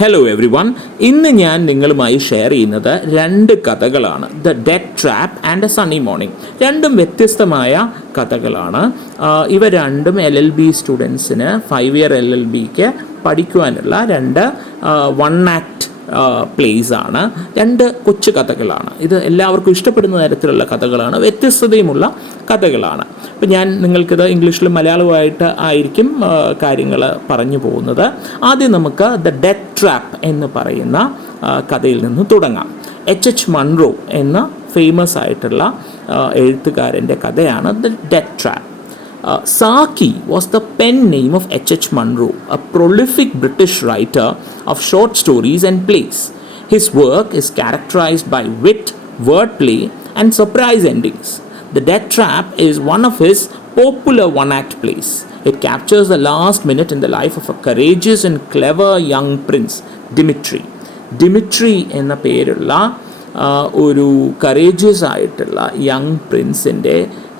Hello every one. ഇന്ന് ഞാൻ നിങ്ങളുമായി ഷെയർ ചെയ്യുന്നത് രണ്ട് കഥകളാണ്. The death trap and A Sunny morning. രണ്ടും വ്യത്യസ്തമായ കഥകളാണ്. ഇവ രണ്ടും LLB സ്റ്റുഡൻസിന് 5 ഇയർ LLBക്ക് പഠിക്കുവാനുള്ള രണ്ട് വൺ ആക്ട് പ്ലേസ് ആണ്. രണ്ട് കൊച്ചു കഥകളാണ്. ഇത് എല്ലാവർക്കും ഇഷ്ടപ്പെടുന്ന തരത്തിലുള്ള കഥകളാണ്, വ്യത്യസ്തതയുമുള്ള കഥകളാണ്. അപ്പം ഞാൻ നിങ്ങൾക്കിത് ഇംഗ്ലീഷിലും മലയാളവുമായിട്ട് ആയിരിക്കും കാര്യങ്ങൾ പറഞ്ഞു പോകുന്നത്. ആദ്യം നമുക്ക് ദ ഡെത്ത് ട്രാപ്പ് എന്ന് പറയുന്ന കഥയിൽ നിന്ന് തുടങ്ങാം. hhmunro എന്ന ഫേമസ് ആയിട്ടുള്ള എഴുത്തുകാരൻ്റെ കഥയാണ് the death trap. Saki was the pen name of hhmunro, a prolific British writer of short stories and plays. His work is characterized by wit, wordplay, and surprise endings. The Death Trap is one of his popular one-act plays. It captures the last minute in the life of a courageous and clever young prince, Dimitri. Dimitri എന്ന പേരുള്ള ഒരു courageous ആയിട്ടുള്ള young പ്രിൻസിൻ്റെ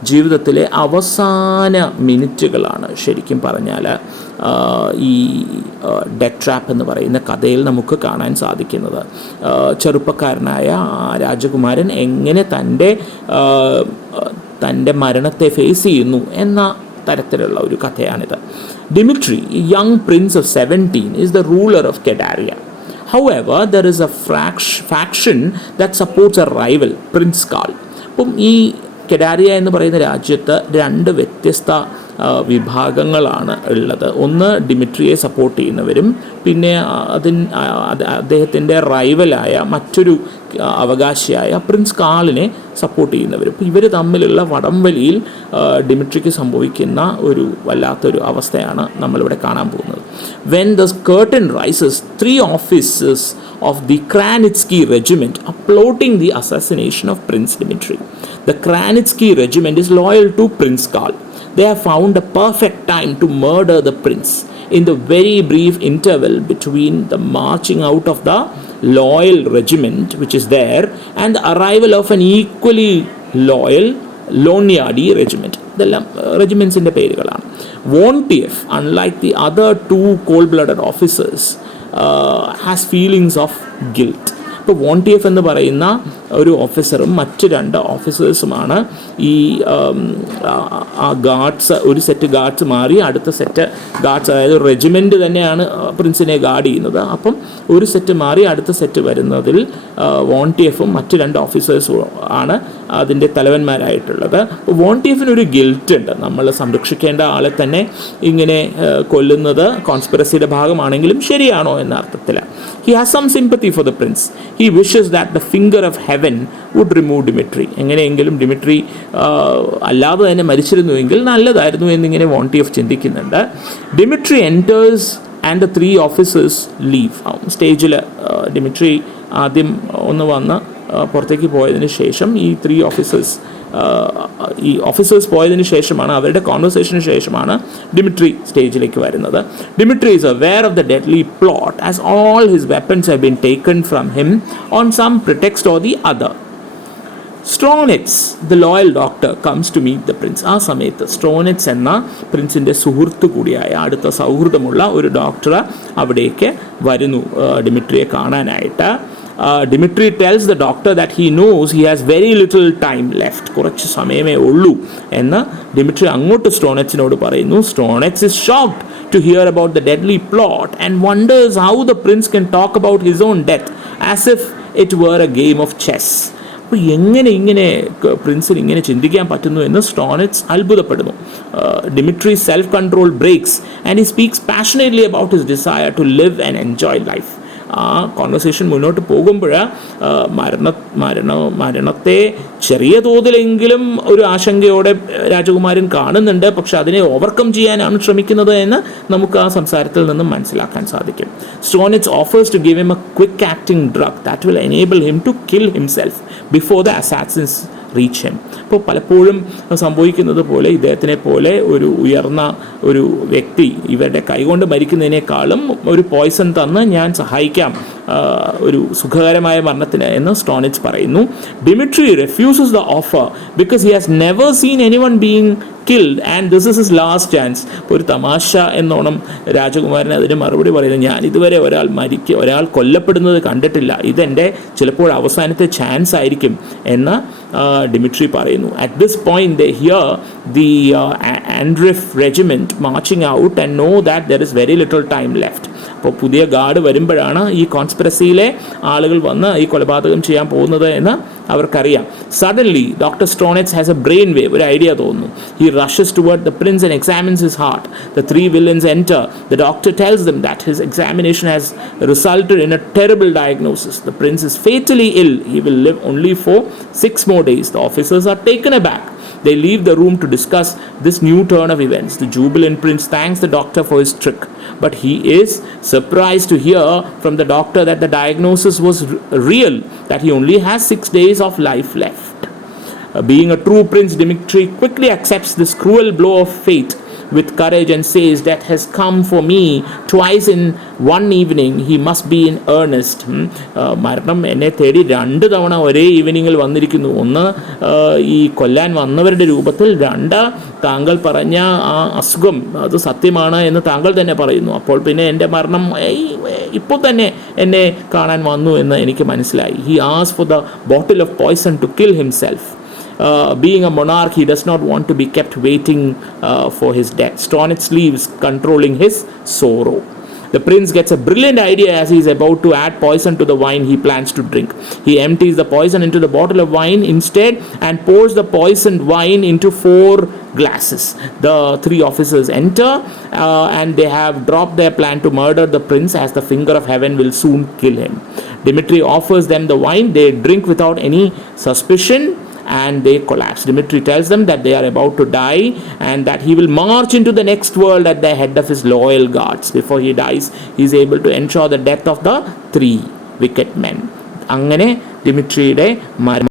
ജീവിതത്തിലെ അവസാന മിനിറ്റുകളാണ് ശരിക്കും പറഞ്ഞാൽ ഈ death trap എന്ന് പറയുന്ന കഥയിൽ നമുക്ക് കാണാൻ സാധിക്കുന്നത്. ചെറുപ്പക്കാരനായ രാജകുമാരൻ എങ്ങനെ തൻ്റെ മരണത്തെ ഫേസ് ചെയ്യുന്നു എന്ന തരത്തിലുള്ള ഒരു കഥയാണിത്. Dimitri, a young prince of 17, is the ruler of Kedaria. However, there is a faction that supports a rival, Prince Karl. അപ്പം ഈ കെഡാരിയ എന്ന് പറയുന്ന രാജ്യത്ത് രണ്ട് വ്യത്യസ്ത വിഭാഗങ്ങളാണ് ഉള്ളത്. ഒന്ന് ഡിമിട്രിയെ സപ്പോർട്ട് ചെയ്യുന്നവരും പിന്നെ അദ്ദേഹത്തിൻ്റെ റൈവലായ മറ്റൊരു അവകാശിയായ പ്രിൻസ് കാളിനെ സപ്പോർട്ട് ചെയ്യുന്നവരും. അപ്പോൾ ഇവർ തമ്മിലുള്ള വടംവലിയിൽ ഡിമിട്രിക്ക് സംഭവിക്കുന്ന ഒരു വല്ലാത്തൊരു അവസ്ഥയാണ് നമ്മളിവിടെ കാണാൻ പോകുന്നത്. When the curtain rises, 3 officers of the Kranitsky regiment are plotting the assassination of Prince Dimitri. The Kranitsky regiment is loyal to Prince Karl. They have found a perfect time to murder the prince in the very brief interval between the marching out of the loyal regiment which is there and the arrival of an equally loyal Lonyadi regiment. ഇതെല്ലാം റെജിമെൻസിൻ്റെ പേരുകളാണ്. വോണ്ടിയഫ്, unlike the other 2 cold-blooded officers, has feelings of guilt. ഇപ്പോൾ വോണ്ടിയഫ് എന്ന് പറയുന്ന ഒരു ഓഫീസറും മറ്റ് 2 ഓഫീസേഴ്സുമാണ് ഈ guards, ഒരു സെറ്റ് ഗാർഡ്സ് മാറി അടുത്ത സെറ്റ് ഗാർഡ്സ്, അതായത് റെജിമെൻ്റ് തന്നെയാണ് പ്രിൻസിനെ ഗാർഡ് ചെയ്യുന്നത്. അപ്പം ഒരു സെറ്റ് മാറി അടുത്ത സെറ്റ് വരുന്നതിൽ വോണ്ടിയഫും മറ്റ് 2 ഓഫീസേഴ്സും ആണ് അതിൻ്റെ തലവന്മാരായിട്ടുള്ളത്. അപ്പോൾ വോണ്ടിയഫിനൊരു ഗിൽറ്റ് ഉണ്ട്. നമ്മൾ സംരക്ഷിക്കേണ്ട ആളെ തന്നെ ഇങ്ങനെ കൊല്ലുന്നത് കോൺസ്പിറസിയുടെ ഭാഗമാണെങ്കിലും ശരിയാണോ എന്ന അർത്ഥത്തിൽ. He has some sympathy for the prince. He wishes that the finger of heaven would remove Dimitri. എങ്ങനെയെങ്കിലും ഡിമിട്രി അല്ലാതെ തന്നെ മരിച്ചിരുന്നുവെങ്കിൽ നല്ലതായിരുന്നു എന്നിങ്ങനെ വോണ്ടിയഫ് ചിന്തിക്കുന്നുണ്ട്. Dimitri enters and the 3 officers leave. സ്റ്റേജിൽ ഡിമിട്രി ആദ്യം ഒന്ന് വന്ന് പുറത്തേക്ക് പോയതിന് ശേഷം ഈ 3 ഓഫീസേഴ്സ് പോയതിന് ശേഷമാണ്, അവരുടെ കോൺവെർസേഷന് ശേഷമാണ് ഡിമിട്രി സ്റ്റേജിലേക്ക് വരുന്നത്. Dmitry is aware of the deadly plot as all his weapons have been taken from him on some pretext or the other. Stronitz, the loyal doctor, comes to meet the prince. ആ സമയത്ത് സ്ട്രോണിറ്റ്സ് എന്ന പ്രിൻസിൻ്റെ സുഹൃത്ത് കൂടിയായ അടുത്ത സൗഹൃദമുള്ള ഒരു doctor അവിടേക്ക് വരുന്നു ഡിമിട്രിയെ കാണാനായിട്ട്. Dimitri tells the doctor that he knows he has very little time left. കുറച്ച് സമയമേ ഉള്ളൂ എന്ന് ഡിമിട്രി അങ്ങോട്ട് സ്ട്രോണിറ്റ്സിനോട് പറയുന്നു. Stronitz is shocked to hear about the deadly plot and wonders how the prince can talk about his own death as if it were a game of chess. അപ്പോൾ ഇങ്ങനെ പ്രിൻസിന് ഇങ്ങനെ ചിന്തിക്കാൻ പറ്റുന്നു എന്ന് സ്ട്രോണിറ്റ്സ് അത്ഭുതപ്പെടുന്നു. Dimitri self control breaks and he speaks passionately about his desire to live and enjoy life. ആ conversation മുന്നോട്ട് പോകുമ്പോൾ മരണത്തെ ചെറിയ തോതിലെങ്കിലും ഒരു ആശങ്കയോടെ രാജകുമാരൻ കാണുന്നുണ്ട്. പക്ഷെ അതിനെ ഓവർകം ചെയ്യാനാണ് ശ്രമിക്കുന്നത് എന്ന് നമുക്ക് ആ സംസാരത്തിൽ നിന്നും മനസ്സിലാക്കാൻ സാധിക്കും. Stronitz offers to give him a quick acting drug that will enable him to kill himself before the assassins reach him. അപ്പോൾ പലപ്പോഴും സംഭവിക്കുന്നത് പോലെ ഇദ്ദേഹത്തിനെ പോലെ ഒരു ഉയർന്ന ഒരു വ്യക്തി ഇവരുടെ കൈകൊണ്ട് മരിക്കുന്നതിനേക്കാളും ഒരു പോയ്സൺ തന്ന് ഞാൻ സഹായിക്കാം ഒരു സുഖകരമായ മരണത്തിന് എന്ന് സ്റ്റോണിറ്റ്സ് പറയുന്നു. Dmitry refuses the offer because he has never seen anyone being killed and this is his last chance. ഒരു തമാശ എന്നോണം രാജകുമാരൻ അതിന് മറുപടി പറയുന്നത്, ഞാൻ ഇതുവരെ ഒരാൾ കൊല്ലപ്പെടുന്നത് കണ്ടിട്ടില്ല, ഇതെൻ്റെ ചിലപ്പോൾ അവസാനത്തെ ചാൻസ് ആയിരിക്കും എന്ന് ഡിമിട്രി പറയുന്നു. At this point they hear the Andrif regiment marching out and know that there is very little time left. അപ്പോൾ പുതിയ ഗാർഡ് വരുമ്പോഴാണ് ഈ കോൺസ്പിറസിയിലെ ആളുകൾ വന്ന് ഈ കൊലപാതകം ചെയ്യാൻ പോകുന്നത് എന്ന് അവർക്കറിയാം. Suddenly doctor Stonitz has a brain wave, ഒരു ഐഡിയ തോന്നുന്നു. He rushes toward the prince and examines his heart. The three villains enter. The doctor tells them that his examination has resulted in a terrible diagnosis. The prince is fatally ill. He will live only for 6 more days. The officers are taken aback. They leave the room to discuss this new turn of events. The jubilant prince thanks the doctor for his trick, but he is surprised to hear from the doctor that the diagnosis was real, that he only has 6 days of life left. Being a true prince, Dmitri quickly accepts this cruel blow of fate with courage and says, "Death has come for me twice in one evening. He must be in earnest." മരണം എന്നെ തേടി 2 തവണ ഒരേ ഈവനിങ്ങിൽ വന്നിരിക്കുന്നു. ഒന്ന് ഈ കൊല്ലാൻ വന്നവരുടെ രൂപത്തിൽ, 2 താങ്കൾ പറഞ്ഞ ആ അസുഖം അത് സത്യമാണ് എന്ന് താങ്കൾ തന്നെ പറയുന്നു. അപ്പോൾ പിന്നെ എൻ്റെ മരണം ഇപ്പോൾ തന്നെ എന്നെ കാണാൻ വന്നു എന്ന് എനിക്ക് മനസ്സിലായി. He asked for the bottle of poison to kill himself. Being a monarch, he does not want to be kept waiting for his death. Stronitz leaves, controlling his sorrow. The prince gets a brilliant idea as he is about to add poison to the wine he plans to drink. He empties the poison into the bottle of wine instead and pours the poisoned wine into 4 glasses. The 3 officers enter and they have dropped their plan to murder the prince, as the finger of heaven will soon kill him. Dmitri offers them the wine. They drink without any suspicion and they collapse. Dmitri tells them that they are about to die and that he will march into the next world at the head of his loyal guards. Before he dies, he is able to ensure the death of the 3 wicked men. അങ്ങനെ ഡിമിട്രിയുടെ